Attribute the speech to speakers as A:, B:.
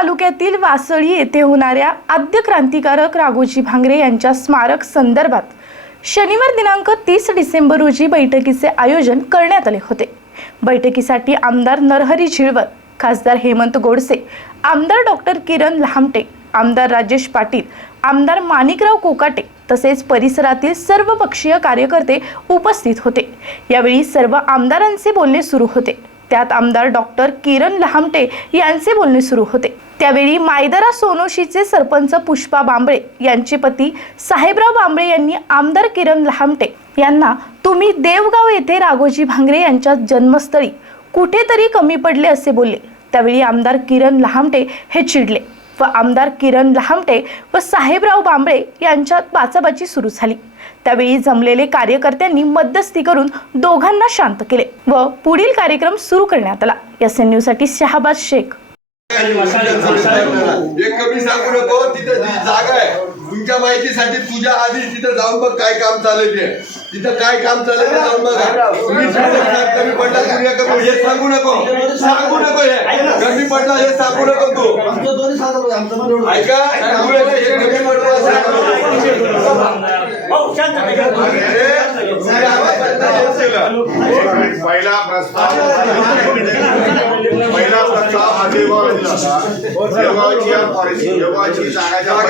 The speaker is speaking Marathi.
A: तालुक्यातील वासळी येथे होणाऱ्या आद्य क्रांतिकारक राघोजी भांगरे यांच्या स्मारक संदर्भात शनिवार दिनांक तीस डिसेंबर रोजी बैठकीचे आयोजन करण्यात आले होते. बैठकीसाठी आमदार नरहरी झिळवर खासदार हेमंत गोडसे आमदार डॉक्टर किरण लहामटे आमदार राजेश पाटील आमदार माणिकराव कोकाटे तसेच परिसरातील सर्व पक्षीय कार्यकर्ते उपस्थित होते. यावेळी सर्व आमदारांचे बोलणे सुरू होते. त्यात आमदार डॉक्टर किरण लहामटे यांचे बोलणे सुरू होते. त्यावेळी मायदरा सोनोशीचे सरपंच पुष्पा बांबळे यांचे पती साहेबराव बांबळे यांनी आमदार किरण लहामटे यांना तुम्ही देवगाव येथे राघोजी भांगरे यांच्या जन्मस्थळी कुठेतरी कमी पडले असे बोलले. त्यावेळी आमदार किरण लहामटे हे चिडले. व आमदार किरण लहामटे व साहेबराव बांबळे यांच्यात बाचाबाची सुरू झाली. त्यावेळी जमलेले कार्यकर्त्यांनी मध्यस्थी करून दोघांना शांत केले व पुढील कार्यक्रम सुरू करण्यात आला. एस एन न्यूजसाठी शहाबाज शेख.
B: जागा आहे. तुमच्या माहितीसाठी तुझ्या आधी तिथे जाऊन बघ काय काम चालू तिथं काय काम चालू ते जाऊन बघा. तुम्ही तिथं काय कमी पडला कमी हे सांगू नको. सांगू नको हे. कमी पडला हे सांगू नको तू.
C: आमचं दोन्ही साधन आहे, आमचं पण एवढं.
B: ऐका हे कमी पडला सांगू नको. हेच केलं.
D: पहिला प्रस्ताव पहिला प्रस्ताव हा जागा